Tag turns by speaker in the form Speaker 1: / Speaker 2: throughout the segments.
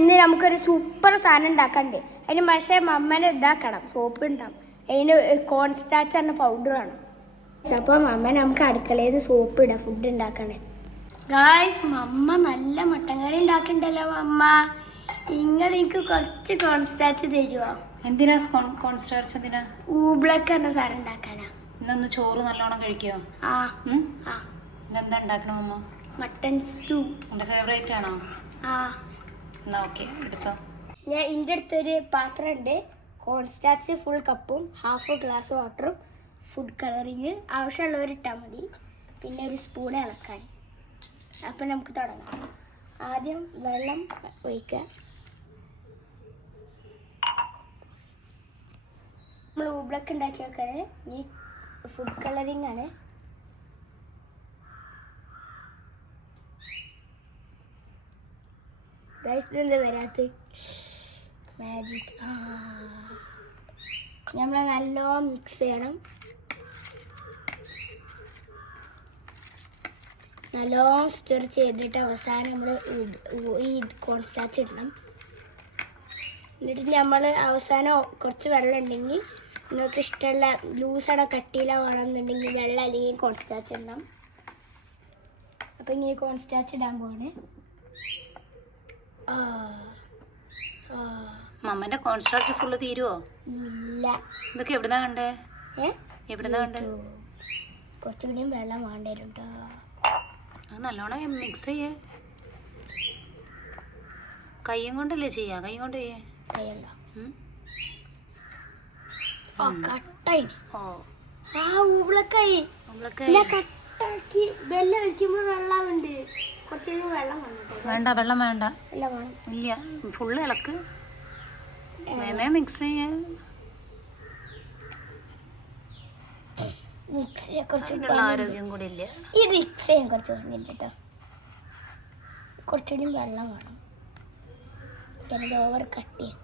Speaker 1: ഇന്ന് നമുക്കൊരു സൂപ്പർ സാധനം ഉണ്ടാക്കണ്ടേ അതിന് പക്ഷേ മമ്മനെ ഇതാക്കണം സോപ്പ് ഉണ്ടാവും അതിന് കോൺസ്റ്റാച്ച് പൗഡർ വേണം. അപ്പോൾ മമ്മ നമുക്ക് അടുക്കളയിൽ നിന്ന് സോപ്പ് ഇടാം ഫുഡ് ഉണ്ടാക്കണേ ഗായ്സ് മമ്മ നല്ല മട്ടൻ കറി ഉണ്ടാക്കണ്ടല്ലോ മമ്മ. നിങ്ങൾ എനിക്ക് കുറച്ച് കോൺസ്റ്റാച്ച് തരുമോ
Speaker 2: എന്തിനാ കോൺസ്റ്റാച്ച് എന്തിനാ?
Speaker 1: ഊബ്ലക്ക് എന്ന സാധനം ഉണ്ടാക്കാനാ.
Speaker 2: ഇന്നൊന്ന് ചോറ് നല്ലോണം കഴിക്കോ?
Speaker 1: ആ? ആ.
Speaker 2: ഇന്നെന്താ ഉണ്ടാക്കണം മമ്മ?
Speaker 1: മട്ടൻ സ്റ്റൂ
Speaker 2: എന്റെ ഫേവറേറ്റ് ആണോ?
Speaker 1: ആ. ഞാൻ എന്റെ അടുത്തൊരു പാത്രം ഉണ്ട് കോൺസ്റ്റാച്ച് ഫുൾ കപ്പും ഹാഫ് ഗ്ലാസ് വാട്ടറും ഫുഡ് കളറിങ് ആവശ്യമുള്ളവർ ഇട്ടാൽ മതി. പിന്നെ ഒരു സ്പൂൺ ഇളക്കാൻ. അപ്പം നമുക്ക് തുടങ്ങാം. ആദ്യം വെള്ളം ഒഴിക്കുക നമ്മൾ ഊബ്ലക്ക് ഉണ്ടാക്കി വെക്കാൻ ഈ ഫുഡ് കളറിങ് ആണ്. എന്താ വരാത്ത മാജിക് നമ്മൾ നല്ലോണം മിക്സ് ചെയ്യണം. നല്ലോണം സ്റ്റിർ ചെയ്തിട്ട് അവസാനം നമ്മൾ ഈ കോൺസ്റ്റാച്ച് ഇടണം. എന്നിട്ട് നമ്മൾ അവസാനം കുറച്ച് വെള്ളം ഉണ്ടെങ്കിൽ നിങ്ങൾക്ക് ഇഷ്ടമുള്ള ലൂസട കട്ടിയില വേണമെന്നുണ്ടെങ്കിൽ വെള്ളം അല്ലെങ്കിൽ കോൺസ്റ്റാച്ച് ഇടണം. അപ്പം ഇനി കോൺസ്റ്റാച്ച് ഇടാൻ പോവാണ്.
Speaker 2: മമ്മന്റെ കോൺസ്റ്റാർച്ച് ഫുള്ള് തീരുവോ?
Speaker 1: ഇല്ല.
Speaker 2: ഇതൊക്കെ എവിടുന്നാ കണ്ടേ? എവിടുന്നാ കണ്ടേ?
Speaker 1: കുറച്ചുകൂടിയും വെള്ളം വേണ്ടവരും
Speaker 2: അത് നല്ലോണം മിക്സ് ചെയ്യേ. കയ്യും കൊണ്ടല്ലേ ചെയ്യാ? കൈ കൊണ്ട് ചെയ്യേ.
Speaker 1: കട്ടായി. കട്ടാക്കി. വെള്ളം വെക്കുമ്പോ വെള്ളമുണ്ട് കുറച്ചുകൂടി
Speaker 2: വേണ്ട വെള്ളം വേണ്ട.
Speaker 1: ഇല്ല
Speaker 2: ഫുള്ള് ഇളക്ക്. വേമേ മിക്സ് ചെയ്യേ.
Speaker 1: മിക്സ് ചെയ്യാൻ കുറച്ച്
Speaker 2: അതിനുള്ള ആരോഗ്യം കൂടി ഇല്ല.
Speaker 1: ഈ മിക്സ് ചെയ്യാൻ കുറച്ച് പണിയുണ്ട് കേട്ടോ. കുറച്ചുകൂടി വെള്ളം വേണം. ചിലത് ഓവർ കട്ട് ചെയ്യാൻ.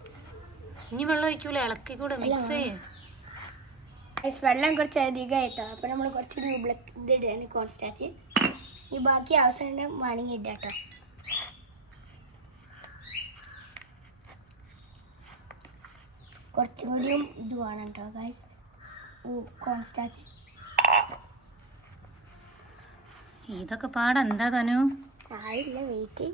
Speaker 2: ഇനി വെള്ളം ഒഴിക്കൂല ഇളക്കി കൂടെ മിക്സ് ചെയ്യേ.
Speaker 1: വെള്ളം കുറച്ച് അധികമായിട്ടോ അപ്പോൾ നമ്മൾ കുറച്ചുകൂടി ബ്ലക്ക് ഇത് ഇടുകയാണ് കോൺസ്റ്റാച്ച് ഈ ബാക്കി അവസാനം വേണമെങ്കിൽ ഇടാം കേട്ടോ കുറച്ചും കൂടിയും ഇത് വേണം കേട്ടോ ഗൈസ് കോൺസ്റ്റാച്ച്
Speaker 2: ഇതൊക്കെ പാടാ. എന്താ തനു?
Speaker 1: ആയില്ല വെയിറ്റ്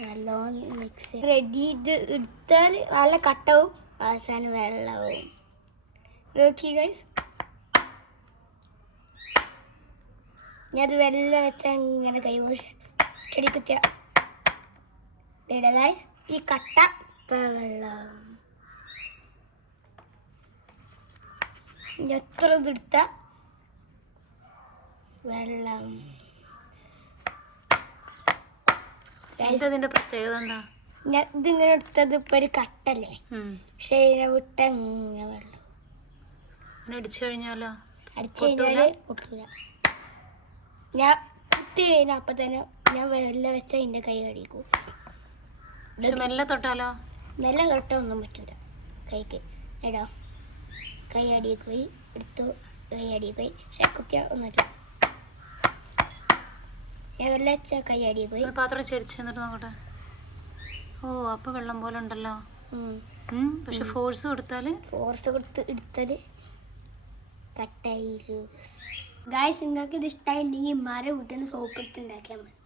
Speaker 1: നല്ലോണം മിക്സ് റെഡി ഇത് എടുത്താൽ നല്ല കട്ടാവും അവസാനം വെള്ളവും. നോക്കി ഗൈസ് ഞാനത് വെള്ളം വെച്ചാൽ ഇങ്ങനെ കൈവശ ചെടി കുത്തിയ. ഗൈസ് ഈ കട്ട വെള്ളം. എത്ര ഇതെടുത്ത വെള്ളം.
Speaker 2: ഇതിന്റെ പ്രത്യേകത എന്താ?
Speaker 1: ഞാൻ ഇതിങ്ങനെ എടുത്തത് ഇപ്പൊ ഒരു കട്ടല്ലേ. പക്ഷെ ഇതിനെ വിട്ട ഇങ്ങനെ വെള്ളം.
Speaker 2: അടിച്ചു കഴിഞ്ഞാലോ?
Speaker 1: അടിച്ചു കഴിഞ്ഞാൽ പൊട്ടില്ല ഞാൻ കുത്തി കഴിഞ്ഞാൽ അപ്പൊ തന്നെ ഞാൻ വെല്ല വെച്ച എന്റെ കൈ കടിക്കും
Speaker 2: മെല്ലെ തൊട്ടാലോ?
Speaker 1: മെല്ലെ തൊട്ട ഒന്നും പറ്റൂല. കൈക്ക്. എടോ കൈ അടിയിൽ പോയി എടുത്തു കൈ അടിയിൽ പോയി. പക്ഷെ കുത്തിയ ഒന്നുമില്ല ഞാൻ വെല്ല വെച്ച കൈ അടിയിൽ പോയി.
Speaker 2: പാത്രം ചെരിച്ച് എന്നിട്ട് നോക്കട്ടെ. ഓ അപ്പൊ വെള്ളം പോലെ ഉണ്ടല്ലോ. പക്ഷെ ഫോഴ്സ് കൊടുത്താൽ?
Speaker 1: ഫോഴ്സ് കൊടുത്ത് എടുത്താൽ കട്ടായി. ഗായ്സ് നിങ്ങൾക്ക് ഇത് ഇഷ്ടമായിട്ടുണ്ടെങ്കിൽ ഇമ്മാരെ വീട്ടിൽ നിന്ന് സോപ്പ് ഇട്ട് ഉണ്ടാക്കിയാൽ മതി.